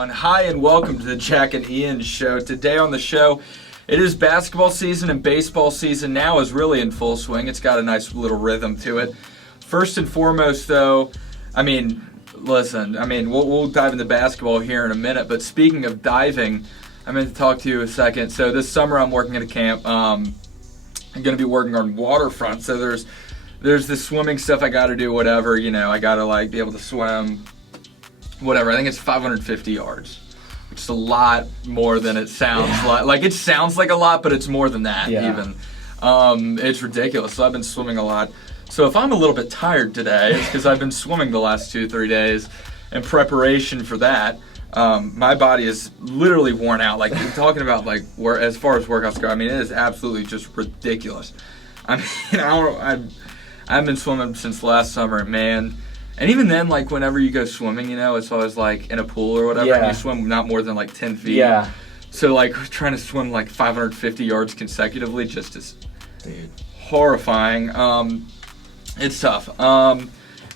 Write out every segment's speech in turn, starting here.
everyone. Hi, and welcome to the Jack and Ian Show. Today on the show, it is basketball season, and baseball season now is really in full swing. It's got a nice little rhythm to it. First and foremost, though, we'll dive into basketball here in a minute, but speaking of diving, I meant to talk to you a second. So this summer I'm working at a camp. I'm going to be working on waterfront, so there's this swimming stuff I got to do, whatever, I got to be able to swim, whatever. I think it's 550 yards, which is a lot more than it sounds like. It sounds like a lot, but it's more than that even. It's ridiculous. So I've been swimming a lot. So if I'm a little bit tired today, it's because I've been swimming the last 2-3 days in preparation for that. My body is literally worn out. Like, talking about where as far as workouts go, it is absolutely just ridiculous. I've been swimming since last summer, man. And even then, whenever you go swimming, it's always in a pool or whatever, and you swim not more than 10 feet. Yeah. So trying to swim 550 yards consecutively just is horrifying. It's tough.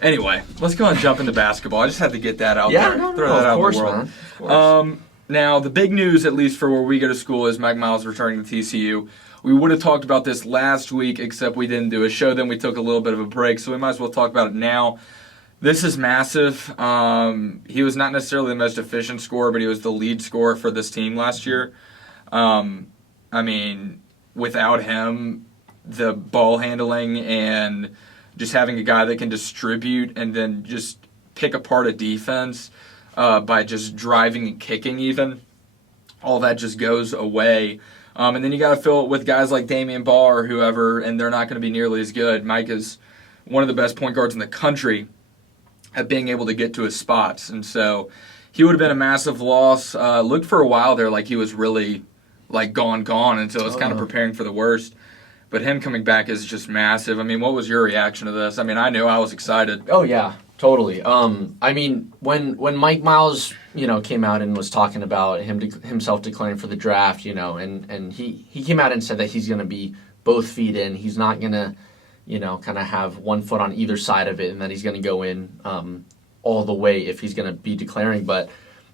Anyway, let's go and jump into basketball. I just had to get that out there. Throw that out in the world. Of course. Now, the big news, at least for where we go to school, is Mike Miles returning to TCU. We would have talked about this last week, except we didn't do a show. Then we took a little bit of a break, so we might as well talk about it now. This is massive. He was not necessarily the most efficient scorer, but he was the lead scorer for this team last year. Without him, the ball handling and just having a guy that can distribute and then just pick apart a defense by just driving and kicking even, all that just goes away. And then you got to fill it with guys like Damian Ball or whoever, and they're not going to be nearly as good. Mike is one of the best point guards in the country at being able to get to his spots. And so he would have been a massive loss. Looked for a while there like he was really gone until it was kind of preparing for the worst. But him coming back is just massive. What was your reaction to this? I knew I was excited. Oh, yeah, totally. When Mike Miles, came out and was talking about himself declaring for the draft, and he came out and said that he's going to be both feet in. He's not going to, kind of have one foot on either side of it, and that he's going to go in all the way if he's going to be declaring. But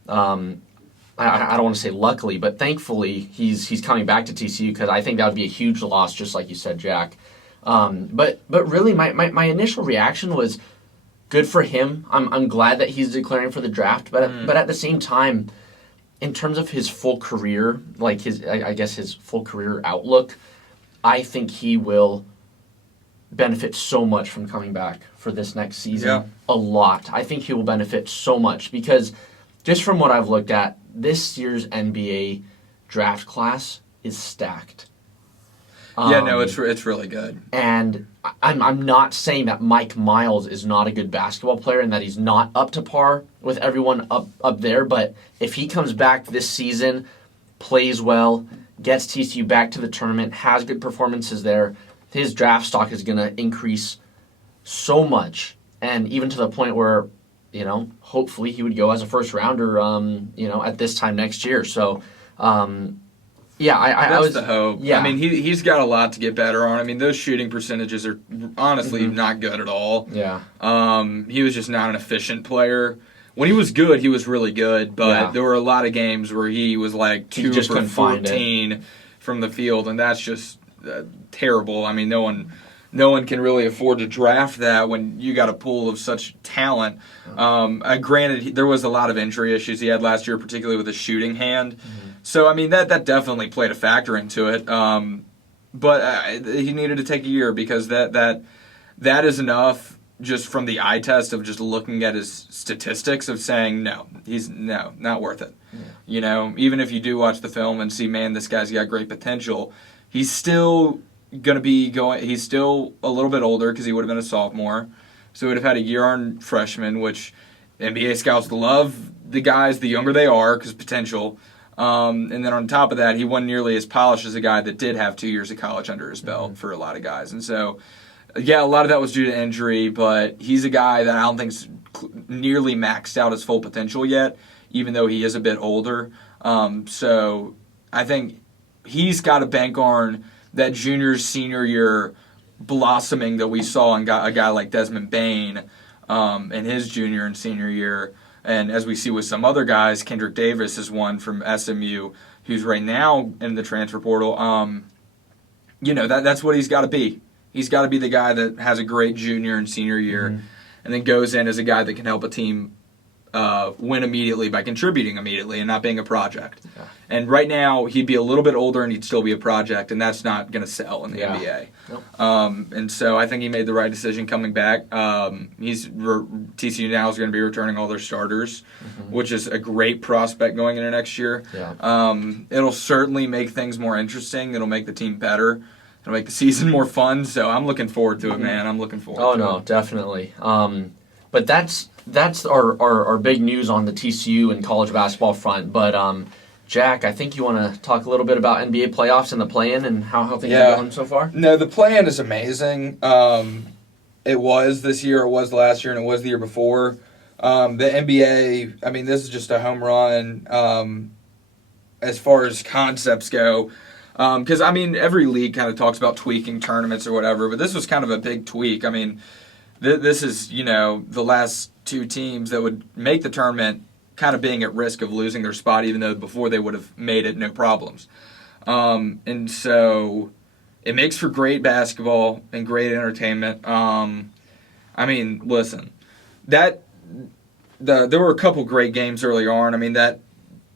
I don't want to say luckily, but thankfully he's coming back to TCU, because I think that would be a huge loss, just like you said, Jack. But really, my initial reaction was good for him. I'm glad that he's declaring for the draft, but at the same time, in terms of his full career, his full career outlook, I think he will benefit so much from coming back for this next season. Yeah. A lot. I think he will benefit so much, because just from what I've looked at, this year's NBA draft class is stacked. It's really good. And I'm not saying that Mike Miles is not a good basketball player and that he's not up to par with everyone up there, but if he comes back this season, plays well, gets TCU back to the tournament, has good performances there, his draft stock is going to increase so much, and even to the point where, hopefully he would go as a first rounder, at this time next year. So, that's the hope. Yeah. He's got a lot to get better on. Those shooting percentages are honestly not good at all. Yeah. He was just not an efficient player. When he was good, he was really good, but there were a lot of games where he was 2 for 14 from the field, and that's just terrible. No one can really afford to draft that when you got a pool of such talent. Granted, there was a lot of injury issues he had last year, particularly with his shooting hand. So, that definitely played a factor into it. But he needed to take a year, because that is enough just from the eye test of just looking at his statistics of saying, not worth it. Yeah. Even if you do watch the film and see, man, this guy's got great potential, he's still he's still a little bit older, because he would have been a sophomore. So he would have had a year on freshman, which NBA scouts love the guys the younger they are, because potential. And then on top of that, he wasn't nearly as polished as a guy that did have 2 years of college under his belt for a lot of guys. And so, a lot of that was due to injury, but he's a guy that I don't think's nearly maxed out his full potential yet, even though he is a bit older. So I think he's got to bank on that junior, senior year blossoming that we saw in a guy like Desmond Bane in his junior and senior year. And as we see with some other guys, Kendrick Davis is one from SMU who's right now in the transfer portal. That's what he's got to be. He's got to be the guy that has a great junior and senior year and then goes in as a guy that can help a team win immediately by contributing immediately and not being a project. Yeah. And right now, he'd be a little bit older and he'd still be a project, and that's not going to sell in the NBA. Nope. And so I think he made the right decision coming back. TCU now is going to be returning all their starters, which is a great prospect going into next year. Yeah. It'll certainly make things more interesting. It'll make the team better. It'll make the season more fun. So I'm looking forward to it, man. I'm looking forward to it. Oh, no, definitely. But that's our big news on the TCU and college basketball front. But Jack, I think you want to talk a little bit about NBA playoffs and the play-in and how things are going so far? No, the play-in is amazing. It was this year, it was last year, and it was the year before. The NBA, I mean, this is just a home run as far as concepts go. Because, I mean, every league kind of talks about tweaking tournaments or whatever, but this was kind of a big tweak. I mean, this is, the last two teams that would make the tournament kind of being at risk of losing their spot, even though before they would have made it no problems. And so it makes for great basketball and great entertainment. I mean, listen, there were a couple great games early on. I mean, that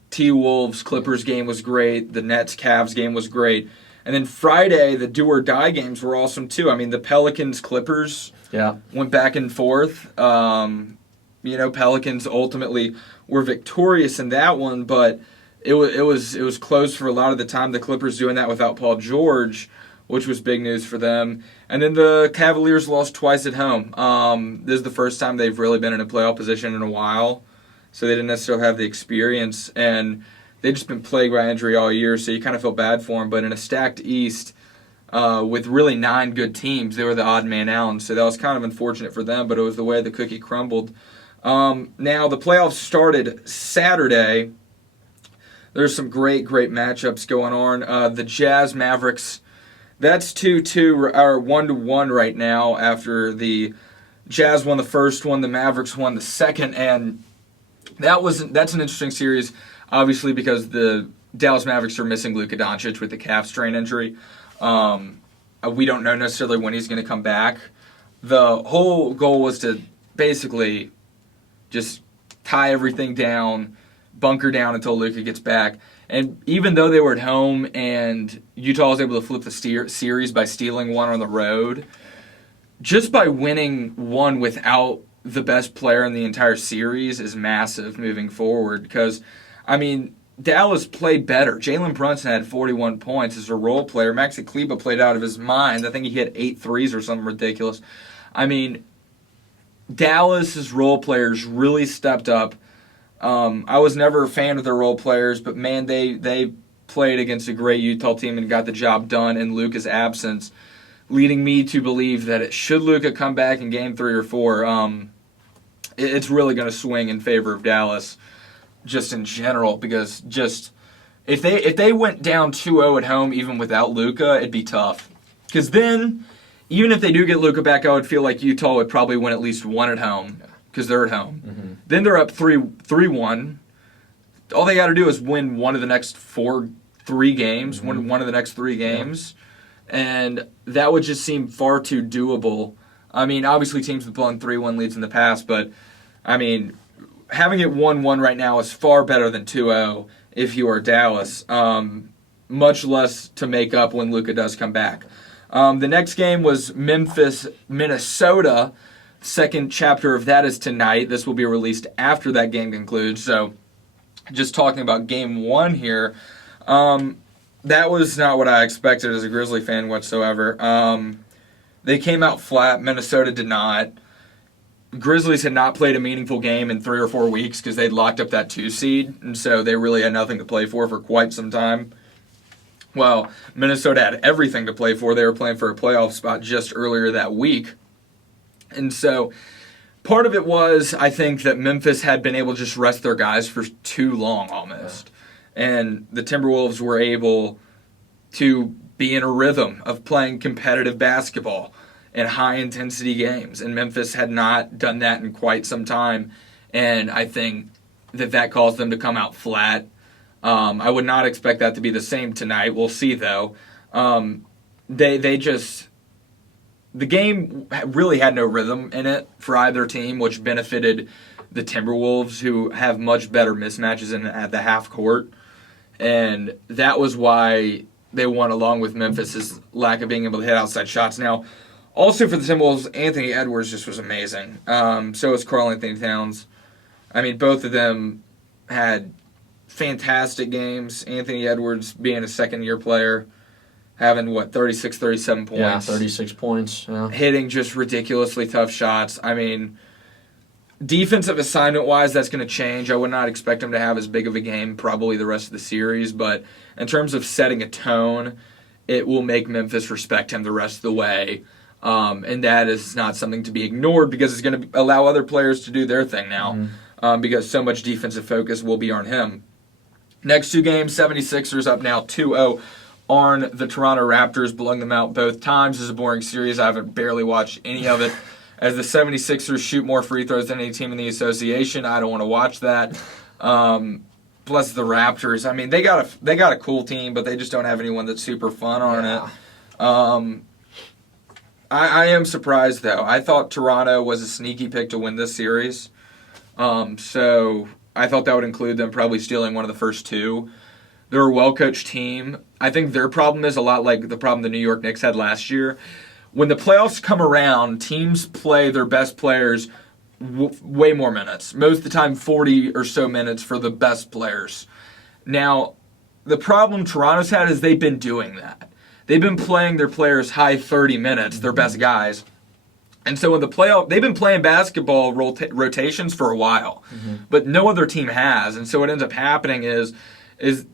T-Wolves-Clippers game was great. The Nets-Cavs game was great. And then Friday, the do-or-die games were awesome, too. I mean, the Pelicans-Clippers went back and forth. Pelicans ultimately were victorious in that one, but it was close for a lot of the time. The Clippers doing that without Paul George, which was big news for them. And then the Cavaliers lost twice at home. This is the first time they've really been in a playoff position in a while, so they didn't necessarily have the experience. And they've just been plagued by injury all year, so you kind of feel bad for them. But in a stacked East with really 9 good teams, they were the odd man out, so that was kind of unfortunate for them, but it was the way the cookie crumbled. Now, the playoffs started Saturday. There's some great matchups going on. The Jazz Mavericks, that's 2-2 or 1-1 right now after the Jazz won the first one, the Mavericks won the second, and that's an interesting series, obviously, because the Dallas Mavericks are missing Luka Doncic with the calf strain injury. We don't know necessarily when he's going to come back. The whole goal was to basically just tie everything down, bunker down until Luka gets back. And even though they were at home and Utah was able to flip the series by stealing one on the road, just by winning one without the best player in the entire series is massive moving forward. Because, I mean, Dallas played better. Jalen Brunson had 41 points as a role player. Maxi Kleber played out of his mind. I think he hit 8 threes or something ridiculous. I mean, Dallas's role players really stepped up. I was never a fan of their role players, but man, they played against a great Utah team and got the job done in Luka's absence, leading me to believe that should Luka come back in Game 3 or 4, it's really going to swing in favor of Dallas, just in general, because just if they went down 2-0 at home even without Luka, it'd be tough. Because then, even if they do get Luka back, I would feel like Utah would probably win at least one at home because they're at home. Mm-hmm. Then they're up 3-1. All they got to do is win one of the next 3 games, win one of the next 3 games, and that would just seem far too doable. I mean, obviously teams have blown 3-1 leads in the past, but, I mean, having it 1-1 right now is far better than 2-0 if you are Dallas, much less to make up when Luka does come back. The next game was Memphis, Minnesota. Second chapter of that is tonight. This will be released after that game concludes. So just talking about game 1 here, that was not what I expected as a Grizzly fan whatsoever. They came out flat. Minnesota did not. Grizzlies had not played a meaningful game in 3 or 4 weeks because they'd locked up that 2 seed, and so they really had nothing to play for quite some time. Well, Minnesota had everything to play for. They were playing for a playoff spot just earlier that week. And so part of it was, I think, that Memphis had been able to just rest their guys for too long almost. And the Timberwolves were able to be in a rhythm of playing competitive basketball and high-intensity games. And Memphis had not done that in quite some time. and I think that caused them to come out flat. I would not expect that to be the same tonight. We'll see, though. The game really had no rhythm in it for either team, which benefited the Timberwolves, who have much better mismatches at the half court. And that was why they won, along with Memphis' lack of being able to hit outside shots. Now, also for the Timberwolves, Anthony Edwards just was amazing. So was Karl-Anthony Towns. I mean, both of them had fantastic games. Anthony Edwards being a second-year player, having, 36, 37 points. Yeah, 36 points. Yeah. Hitting just ridiculously tough shots. I mean, defensive assignment-wise, that's going to change. I would not expect him to have as big of a game probably the rest of the series, but in terms of setting a tone, it will make Memphis respect him the rest of the way. And that is not something to be ignored because it's going to allow other players to do their thing now because so much defensive focus will be on him. Next two games, 76ers up now 2-0 on the Toronto Raptors, blowing them out both times. This is a boring series. I haven't barely watched any of it. As the 76ers shoot more free throws than any team in the association, I don't want to watch that. Plus the Raptors. I mean, they got a cool team, but they just don't have anyone that's super fun on it. I am surprised, though. I thought Toronto was a sneaky pick to win this series. So I thought that would include them probably stealing one of the first two. They're a well-coached team. I think their problem is a lot like the problem the New York Knicks had last year. When the playoffs come around, teams play their best players way more minutes. Most of the time, 40 or so minutes for the best players. Now, the problem Toronto's had is they've been doing that. They've been playing their players high 30 minutes, their best guys. And so in the playoff, they've been playing basketball rotations for a while, but no other team has. And so what ends up happening is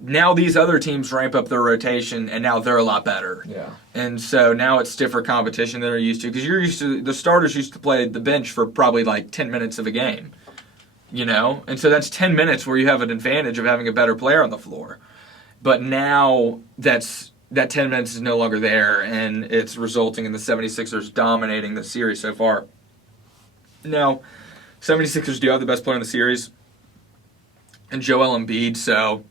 now these other teams ramp up their rotation, and now they're a lot better. Yeah. And so now it's stiffer competition than they're used to, because the starters used to play the bench for probably like 10 minutes of a game, And so that's 10 minutes where you have an advantage of having a better player on the floor. But now that 10 minutes is no longer there, and it's resulting in the 76ers dominating the series so far. Now, 76ers do have the best player in the series, and Joel Embiid, so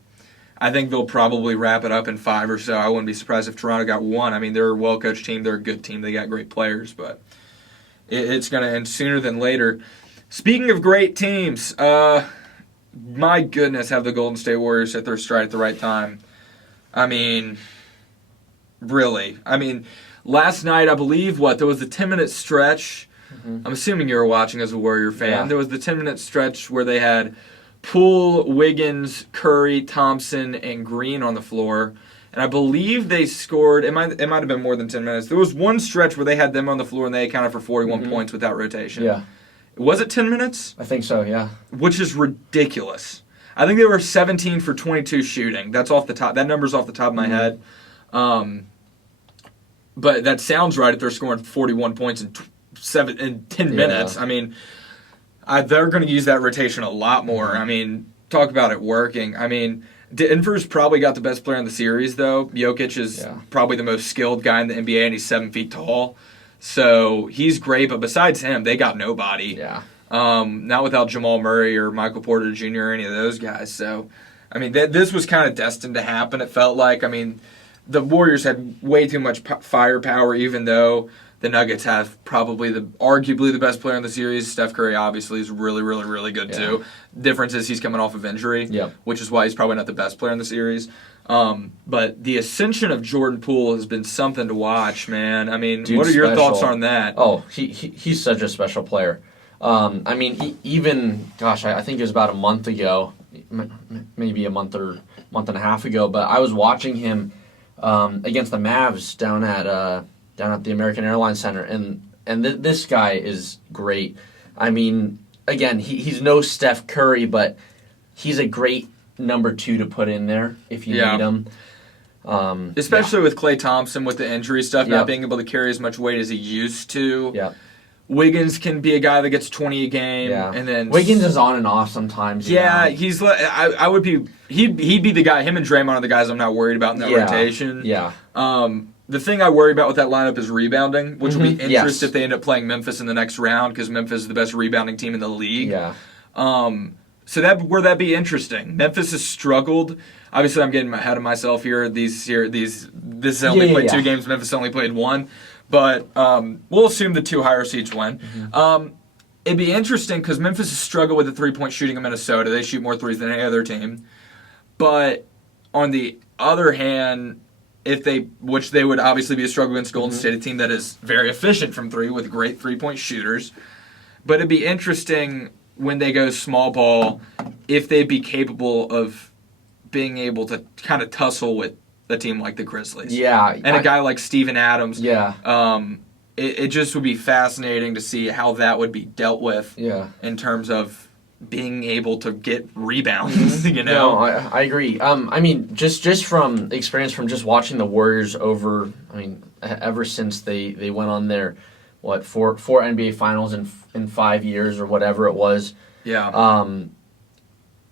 I think they'll probably wrap it up in 5 or so. I wouldn't be surprised if Toronto got 1. I mean, they're a well-coached team. They're a good team. They got great players, but it's going to end sooner than later. Speaking of great teams, my goodness, have the Golden State Warriors hit their stride at the right time. I mean, really. I mean, last night, I believe, there was a 10-minute stretch. I'm assuming you were watching as a Warrior fan. Yeah. There was the 10-minute stretch where they had Poole, Wiggins, Curry, Thompson, and Green on the floor. And I believe they scored, it might have been more than 10 minutes. There was one stretch where they had them on the floor and they accounted for 41 points without rotation. Yeah. Was it 10 minutes? I think so, yeah. Which is ridiculous. I think they were 17 for 22 shooting. That's off the top. That number's off the top of my head. But that sounds right if they're scoring 41 points in 10 minutes. I mean, they're going to use that rotation a lot more. I mean, talk about it working. I mean, Denver's probably got the best player in the series, though. Jokic is probably the most skilled guy in the NBA, and he's 7 feet tall. So he's great, but besides him, they got nobody. Yeah. Not without Jamal Murray or Michael Porter Jr. or any of those guys. So, I mean, this was kind of destined to happen, it felt like. I mean, the Warriors had way too much firepower, even though the Nuggets have probably arguably the best player in the series. Steph Curry obviously is really, really, really good too. Difference is he's coming off of injury, which is why he's probably not the best player in the series. But the ascension of Jordan Poole has been something to watch, man. I mean, what are your thoughts on that? Oh, he's such a special player. I mean, I think it was about a month ago, maybe a month and a half ago, but I was watching him against the Mavs down at the American Airlines Center, and this guy is great. I mean, again, he's no Steph Curry, but he's a great number 2 to put in there if you need him. Especially with Klay Thompson with the injury stuff, not being able to carry as much weight as he used to. Yeah. Wiggins can be a guy that gets 20 a game, and then Wiggins is on and off sometimes. He'd be the guy. Him and Draymond are the guys I'm not worried about in that rotation. Yeah. The thing I worry about with that lineup is rebounding, which will be interesting if they end up playing Memphis in the next round, because Memphis is the best rebounding team in the league. Yeah. So that'd be interesting. Memphis has struggled. Obviously, I'm getting ahead of myself here. This is only played 2 games. Memphis only played 1. But we'll assume the 2 higher seeds win. Mm-hmm. It'd be interesting because Memphis has struggled with the 3-point shooting in Minnesota. They shoot more threes than any other team. But on the other hand, which they would obviously be a struggle against Golden State, a team that is very efficient from 3 with great 3-point shooters. But it'd be interesting when they go small ball if they'd be capable of being able to kind of tussle with a team like the Grizzlies. Yeah. And a guy like Steven Adams. Yeah. It just would be fascinating to see how that would be dealt with in terms of being able to get rebounds, you know? No, I agree. I mean, just from experience from just watching the Warriors ever since they went on their, four NBA Finals in 5 years or whatever it was. Yeah.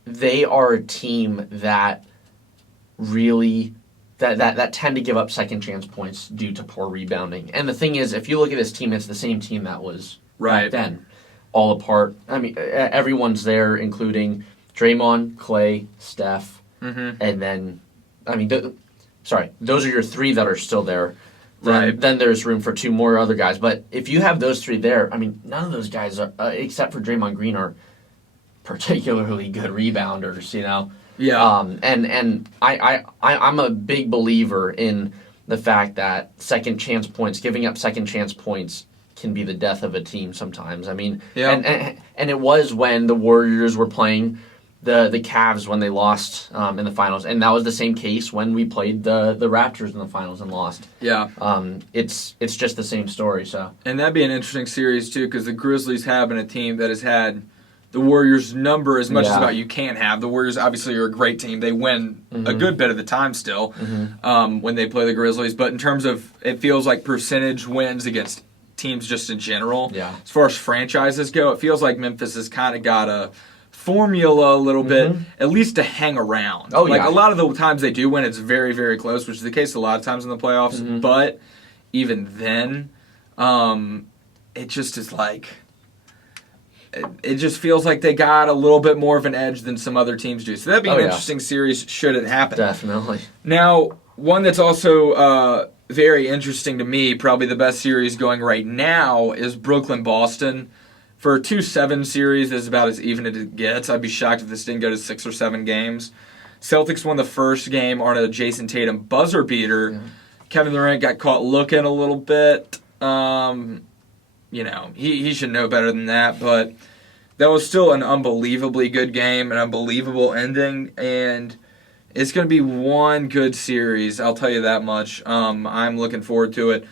They are a team that really that tend to give up second chance points due to poor rebounding. And the thing is, if you look at this team, it's the same team that was back then, all apart. I mean, everyone's there, including Draymond, Clay, Steph, and then, those are your 3 that are still there. Then there's room for 2 more other guys. But if you have those 3 there, I mean, none of those guys, are, except for Draymond Green, are particularly good rebounders, you know? Yeah. And I'm a big believer in the fact that second chance points, giving up second chance points, can be the death of a team sometimes. I mean, and it was when the Warriors were playing the Cavs when they lost in the finals, and that was the same case when we played the Raptors in the finals and lost. Yeah. It's just the same story. So. And that'd be an interesting series too, because the Grizzlies have been a team that has had the Warriors' number as much as about you can have. The Warriors obviously are a great team. They win a good bit of the time still when they play the Grizzlies. But in terms of, it feels like percentage wins against teams just in general. Yeah. As far as franchises go, it feels like Memphis has kind of got a formula a little bit, at least to hang around. Oh, yeah. A lot of the times they do win, it's very, very close, which is the case a lot of times in the playoffs. But even then, it just is like... It just feels like they got a little bit more of an edge than some other teams do. So that'd be an interesting series should it happen. Definitely. Now, one that's also very interesting to me, probably the best series going right now, is Brooklyn-Boston. For a 2-7 series, is about as even as it gets. I'd be shocked if this didn't go to 6 or 7 games. Celtics won the first game on a Jason Tatum buzzer beater. Yeah. Kevin Durant got caught looking a little bit. You know, he should know better than that, but that was still an unbelievably good game, an unbelievable ending, and it's going to be one good series, I'll tell you that much. I'm looking forward to it.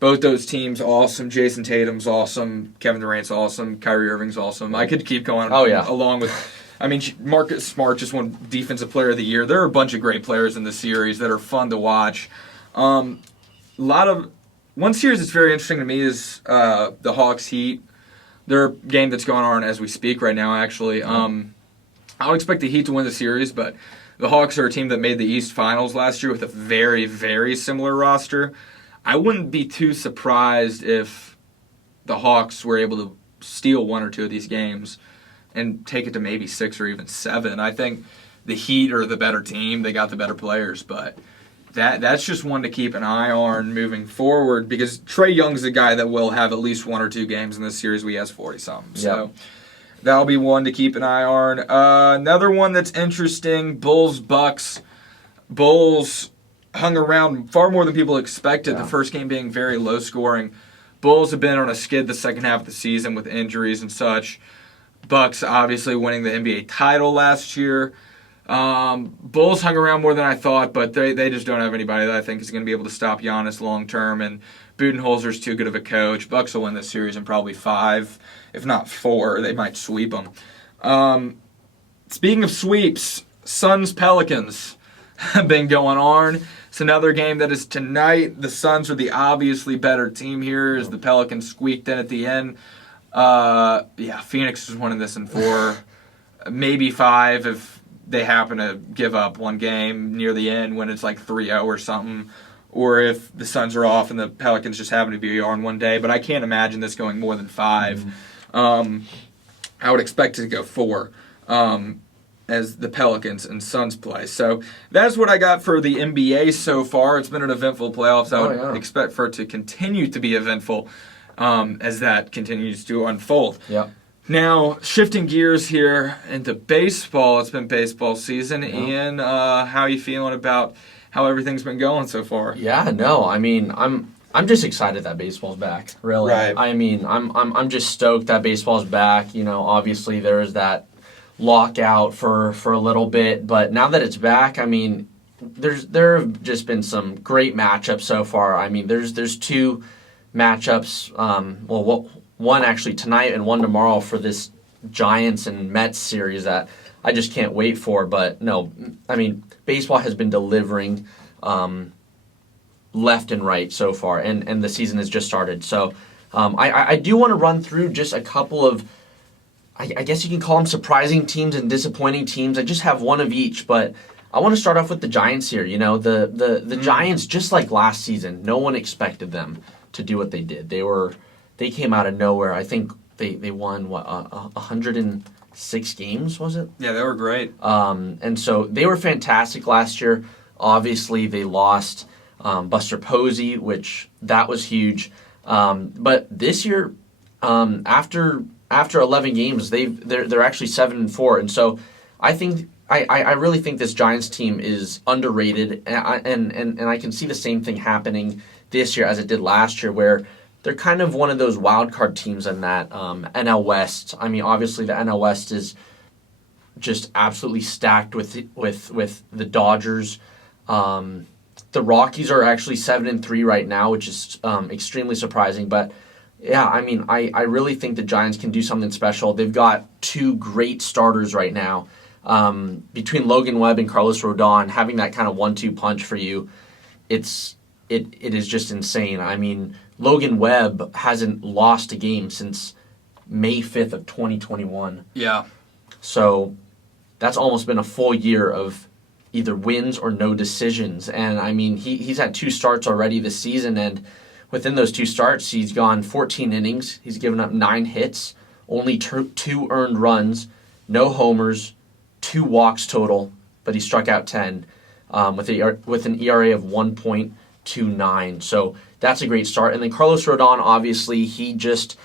Both those teams awesome. Jason Tatum's awesome. Kevin Durant's awesome. Kyrie Irving's awesome. I could keep going along with... I mean, Marcus Smart just won Defensive Player of the Year. There are a bunch of great players in this series that are fun to watch. One series that's very interesting to me is the Hawks Heat. Their game that's going on as we speak right now, actually. I don't expect the Heat to win the series, but the Hawks are a team that made the East Finals last year with a very, very similar roster. I wouldn't be too surprised if the Hawks were able to steal 1 or 2 of these games and take it to maybe 6 or even 7. I think the Heat are the better team. They got the better players, but... That's just one to keep an eye on moving forward because Trae Young's a guy that will have at least 1 or 2 games in this series where he has 40-something. So that'll be one to keep an eye on. Another one that's interesting, Bulls-Bucks. Bulls hung around far more than people expected, the first game being very low scoring. Bulls have been on a skid the second half of the season with injuries and such. Bucks obviously winning the NBA title last year. Bulls hung around more than I thought, but they just don't have anybody that I think is going to be able to stop Giannis long term, and Budenholzer's too good of a coach. Bucks will win this series in probably 5, if not 4. They might sweep them. Speaking of sweeps, Suns-Pelicans have been going on. It's another game that is tonight. The Suns are the obviously better team here as the Pelicans squeaked in at the end. Phoenix is winning this in 4, maybe 5 if they happen to give up one game near the end when it's like 3-0 or something, or if the Suns are off and the Pelicans just happen to be on one day. But I can't imagine this going more than 5. I would expect it to go 4 as the Pelicans and Suns play. So that's what I got for the NBA so far. It's been an eventful playoffs. I would expect for it to continue to be eventful as that continues to unfold. Yeah. Now, shifting gears here into baseball. It's been baseball season. Ian, how are you feeling about how everything's been going so far? Yeah, no, I mean, I'm just excited that baseball's back. Really, right. I mean, I'm just stoked that baseball's back. You know, obviously there's that lockout for a little bit, but now that it's back, I mean, there have just been some great matchups so far. I mean, there's 2 matchups. One actually tonight and one tomorrow for this Giants and Mets series that I just can't wait for. But no, I mean, baseball has been delivering left and right so far, and the season has just started. So I do want to run through just a couple of, I guess you can call them surprising teams and disappointing teams. I just have one of each, but I want to start off with the Giants here. You know, the Giants, just like last season, no one expected them to do what they did. They came out of nowhere. I think they won 106 games, was it? Yeah, they were great. And so they were fantastic last year. Obviously, they lost Buster Posey, which that was huge. But this year, after 11 games, they're actually 7-4, and so I think I really think this Giants team is underrated, and I can see the same thing happening this year as it did last year, where they're kind of one of those wild card teams in that NL West. I mean, obviously the NL West is just absolutely stacked with the Dodgers. The Rockies are actually 7-3 right now, which is extremely surprising. But yeah, I mean, I really think the Giants can do something special. They've got 2 great starters right now. Between Logan Webb and Carlos Rodon, having that kind of 1-2 punch for you, it is just insane. I mean, Logan Webb hasn't lost a game since May 5th of 2021. Yeah. So that's almost been a full year of either wins or no decisions. And, I mean, he's had 2 starts already this season, and within those 2 starts, he's gone 14 innings. He's given up 9 hits, only 2 earned runs, no homers, 2 walks total, but he struck out 10 with an ERA of 1.29. So that's a great start. And then Carlos Rodon, obviously, he just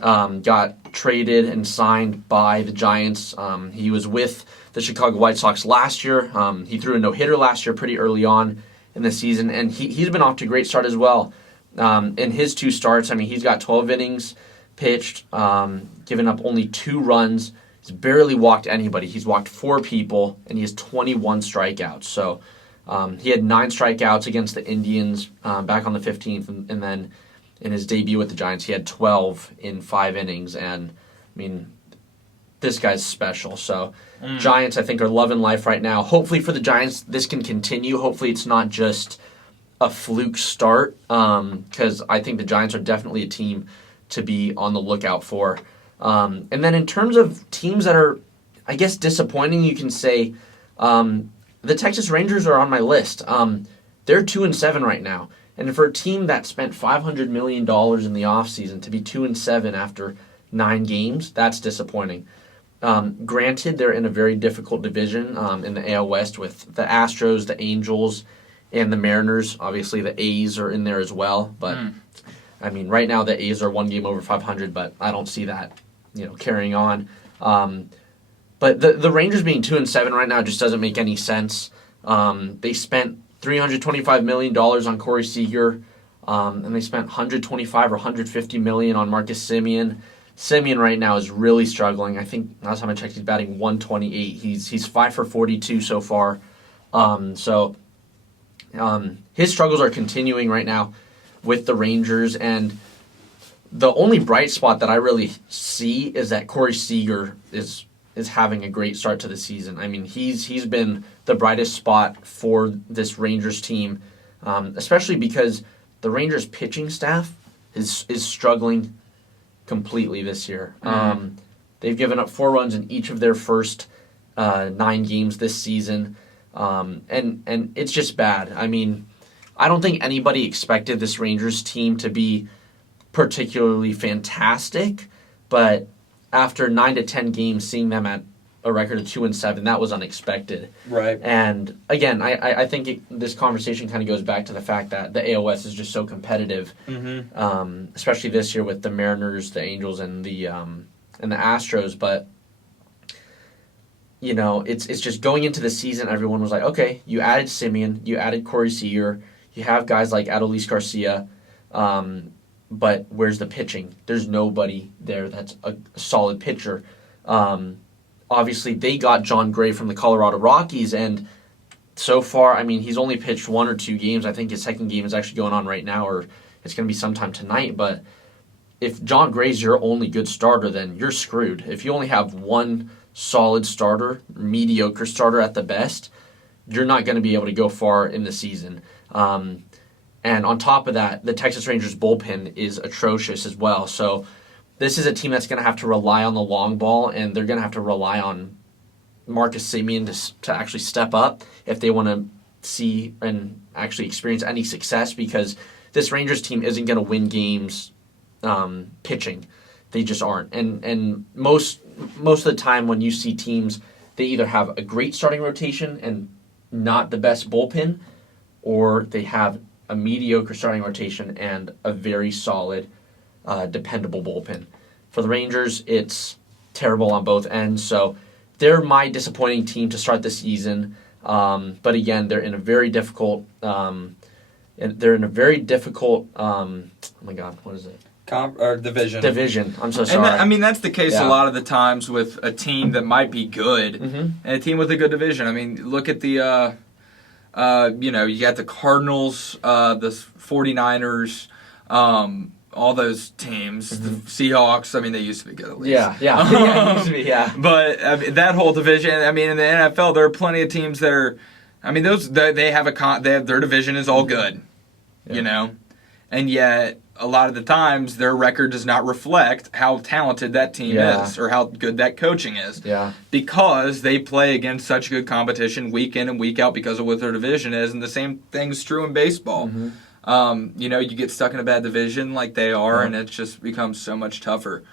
got traded and signed by the Giants. He was with the Chicago White Sox last year. He threw a no-hitter last year pretty early on in the season, and he's been off to a great start as well. In his 2 starts, I mean, he's got 12 innings pitched, given up only 2 runs. He's barely walked anybody. He's walked 4 people, and he has 21 strikeouts. So he had 9 strikeouts against the Indians back on the 15th, and then in his debut with the Giants, he had 12 in 5 innings. And, I mean, this guy's special. So Giants, I think, are loving life right now. Hopefully for the Giants, this can continue. Hopefully it's not just a fluke start, because I think the Giants are definitely a team to be on the lookout for. And then in terms of teams that are, I guess, disappointing, you can say the Texas Rangers are on my list. They're 2-7 right now. And for a team that spent $500 million in the offseason to be 2-7 after 9 games, that's disappointing. Granted, they're in a very difficult division in the AL West with the Astros, the Angels, and the Mariners. Obviously, the A's are in there as well. But, I mean, right now the A's are 1 game over 500, but I don't see that, carrying on. But the Rangers being 2-7 right now just doesn't make any sense. They spent $325 million on Corey Seager, and they spent $125 or $150 million on Marcus Semien. Semien right now is really struggling. I think last time I checked, he's batting 128. He's 5 for 42 so far. His struggles are continuing right now with the Rangers, and the only bright spot that I really see is that Corey Seager is having a great start to the season. I mean, he's been the brightest spot for this Rangers team, especially because the Rangers pitching staff is struggling completely this year. They've given up 4 runs in each of their first 9 games this season, and it's just bad. I mean, I don't think anybody expected this Rangers team to be particularly fantastic, but after 9 to 10 games, seeing them at a record of 2-7, that was unexpected. Right. And again, I think this conversation kind of goes back to the fact that the AOS is just so competitive, especially this year with the Mariners, the Angels, and the Astros. But it's just going into the season, everyone was like, okay, you added Simeon, you added Corey Seager, you have guys like Adolis Garcia, but where's the pitching? There's nobody there that's a solid pitcher. Obviously, they got John Gray from the Colorado Rockies, and so far, I mean, he's only pitched 1 or 2 games. I think his second game is actually going on right now, or it's going to be sometime tonight. But if John Gray's your only good starter, then you're screwed. If you only have one solid starter, mediocre starter at the best, you're not going to be able to go far in the season. And on top of that, the Texas Rangers bullpen is atrocious as well. So this is a team that's going to have to rely on the long ball, and they're going to have to rely on Marcus Semien to actually step up if they want to see and actually experience any success, because this Rangers team isn't going to win games pitching. They just aren't. And most of the time when you see teams, they either have a great starting rotation and not the best bullpen, or they have a mediocre starting rotation and a very solid dependable bullpen. For the Rangers, it's terrible on both ends. So they're my disappointing team to start the season. But again, they're in a very difficult. Oh my God, what is it? Division. Division. I'm so sorry. And that's the case a lot of the times with a team that might be good and a team with a good division. I mean, look at the. You got the Cardinals, the 49ers, all those teams, the Seahawks. I mean, they used to be good at least. Yeah, used to be, yeah. But that whole division. I mean, in the NFL, there are plenty of teams that are. I mean, they have their division is all good, and yet a lot of the times their record does not reflect how talented that team is or how good that coaching is. Yeah. Because they play against such good competition week in and week out because of what their division is, and the same thing's true in baseball. You get stuck in a bad division like they are, and it just becomes so much tougher.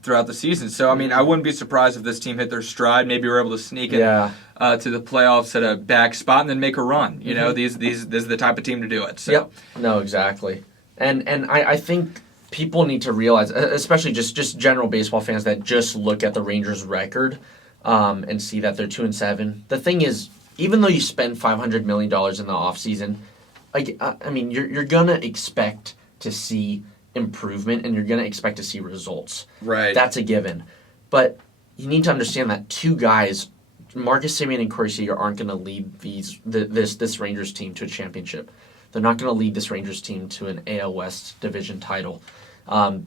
Throughout the season. So, I mean, I wouldn't be surprised if this team hit their stride. Maybe we're able to sneak it to the playoffs at a back spot and then make a run. This is the type of team to do it. So. Yep. No, exactly. And I think people need to realize, especially just general baseball fans that just look at the Rangers' record and see that they're 2-7. The thing is, even though you spend $500 million in the offseason, I mean, you're going to expect to see improvement, and you're going to expect to see results. Right. That's a given. But you need to understand that 2 guys, Marcus Semien and Corey Seager, aren't going to lead this Rangers team to a championship. They're not going to lead this Rangers team to an AL West division title.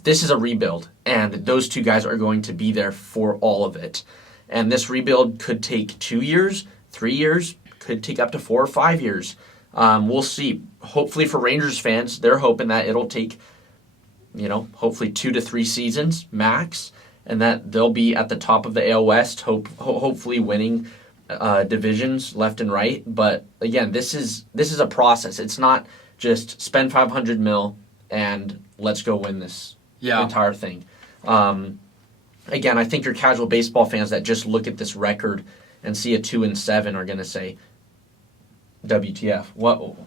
This is a rebuild, and those 2 guys are going to be there for all of it. And this rebuild could take 2 years, 3 years, could take up to 4 or 5 years. We'll see. Hopefully for Rangers fans, they're hoping that it'll take hopefully 2 to 3 seasons max, and that they'll be at the top of the AL West, hopefully winning divisions left and right. But again, this is a process. It's not just spend $500 million and let's go win this entire thing. Again, I think your casual baseball fans that just look at this record and see a 2-7 are going to say, WTF?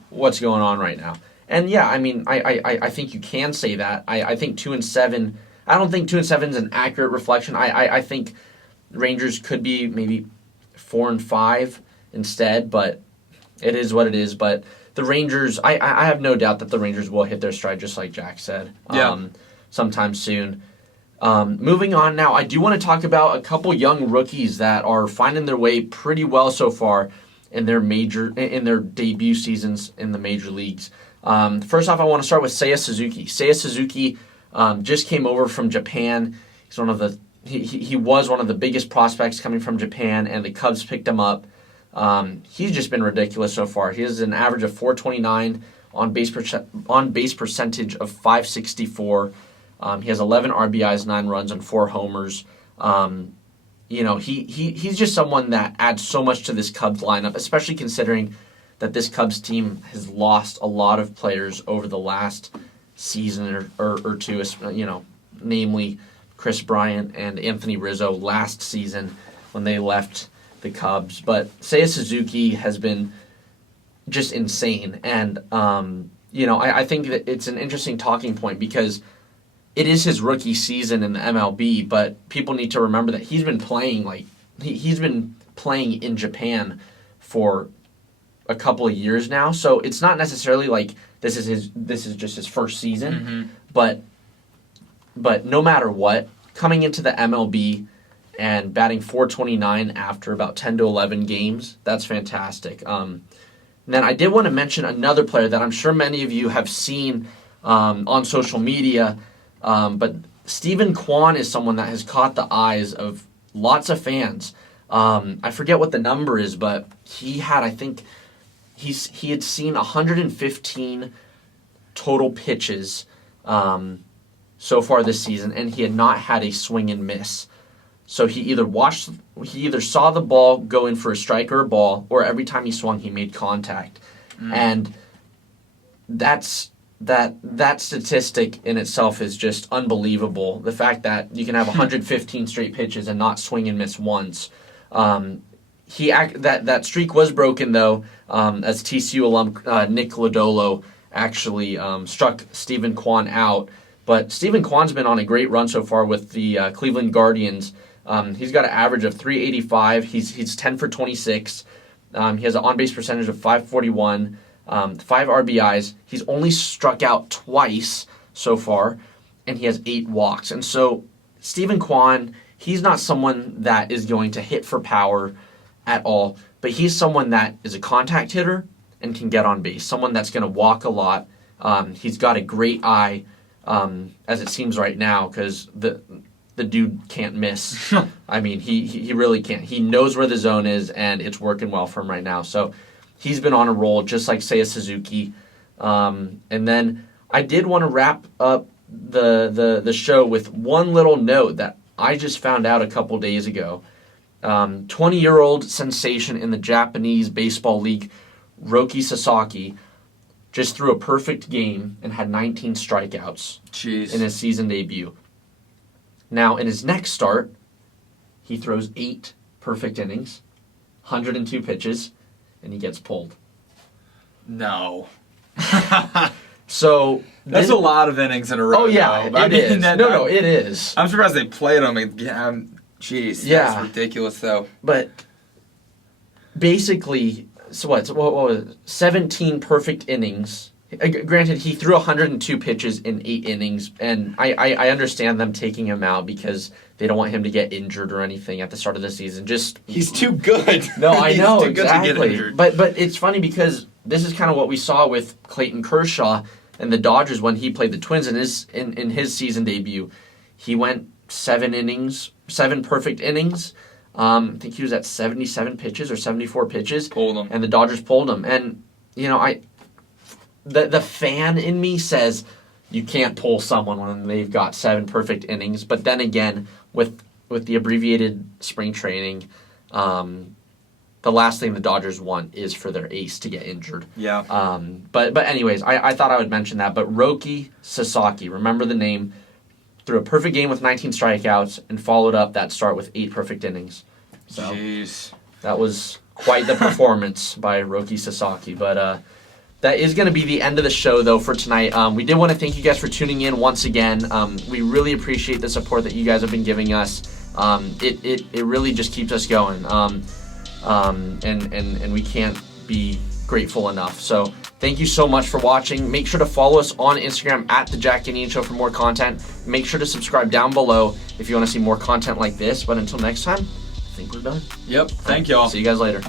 What's going on right now? And yeah, I mean, I think you can say that. I think 2-7. I don't think 2-7 is an accurate reflection. I think Rangers could be maybe 4-5 instead, but it is what it is. But the Rangers, I have no doubt that the Rangers will hit their stride, just like Jack said, sometime soon. Moving on now, I do want to talk about a couple young rookies that are finding their way pretty well so far in their debut seasons in the major leagues. First off, I want to start with Seiya Suzuki. Seiya Suzuki just came over from Japan. He was one of the biggest prospects coming from Japan, and the Cubs picked him up. He's just been ridiculous so far. He has an average of .429, on base percentage of .564. He has 11 RBIs, 9 runs, and 4 homers. He's just someone that adds so much to this Cubs lineup, especially considering that this Cubs team has lost a lot of players over the last season or two, namely Chris Bryant and Anthony Rizzo last season when they left the Cubs. But Seiya Suzuki has been just insane. And, I think that it's an interesting talking point because it is his rookie season in the MLB, but people need to remember that he's been playing he's been playing in Japan for a couple of years now. So it's not necessarily like this is just his first season, but no matter what, coming into the MLB and batting .429 after about 10 to 11 games, that's fantastic. Then I did want to mention another player that I'm sure many of you have seen on social media, but Stephen Kwan is someone that has caught the eyes of lots of fans. I forget what the number is, but he had seen 115 total pitches so far this season, and he had not had a swing and miss. So he either saw the ball go in for a strike or a ball, or every time he swung, he made contact. And that statistic in itself is just unbelievable. The fact that you can have 115 straight pitches and not swing and miss once. That streak was broken though, as TCU alum Nick Lodolo actually struck Stephen Kwan out. But Stephen Kwan's been on a great run so far with the Cleveland Guardians. He's got an average of .385. He's 10 for 26. He has an on-base percentage of .541, 5 RBIs. He's only struck out twice so far, and he has 8 walks. And so Stephen Kwan, he's not someone that is going to hit for power at all, but he's someone that is a contact hitter and can get on base, someone that's going to walk a lot. He's got a great eye, as it seems right now, because the dude can't miss. I mean, he really can't. He knows where the zone is, and it's working well for him right now. So he's been on a roll, just like Seiya Suzuki. And then I did want to wrap up the show with one little note that I just found out a couple days ago. 20-year-old sensation in the Japanese Baseball League, Roki Sasaki, just threw a perfect game and had 19 strikeouts in his season debut. Now, in his next start, he throws 8 perfect innings, 102 pitches, and he gets pulled. No. So that's a lot of innings in a row. Oh, yeah, it is. It is. I'm surprised they played him. Jeez, that's ridiculous, though. But basically, so what was it? 17 perfect innings. Granted, he threw 102 pitches in 8 innings, and I understand them taking him out because they don't want him to get injured or anything at the start of the season. He's too good. No, I know, he's too exactly. Good to get injured. But it's funny because this is kind of what we saw with Clayton Kershaw and the Dodgers when he played the Twins in his season debut. He went 7 perfect innings. I think he was at 77 pitches or 74 pitches. Pulled him. And the Dodgers pulled him. And, the fan in me says you can't pull someone when they've got 7 perfect innings. But then again, with the abbreviated spring training, the last thing the Dodgers want is for their ace to get injured. Yeah. But anyways, I thought I would mention that. But Roki Sasaki, remember the name, threw a perfect game with 19 strikeouts and followed up that start with 8 perfect innings. So Jeez. That was quite the performance by Roki Sasaki. But that is going to be the end of the show, though, for tonight. We did want to thank you guys for tuning in once again. We really appreciate the support that you guys have been giving us. It really just keeps us going. And we can't be grateful enough. So thank you so much for watching. Make sure to follow us on Instagram at The Jack and Ian Show for more content. Make sure to subscribe down below if you want to see more content like this. But until next time, I think we're done. Yep. Thank y'all. See you guys later.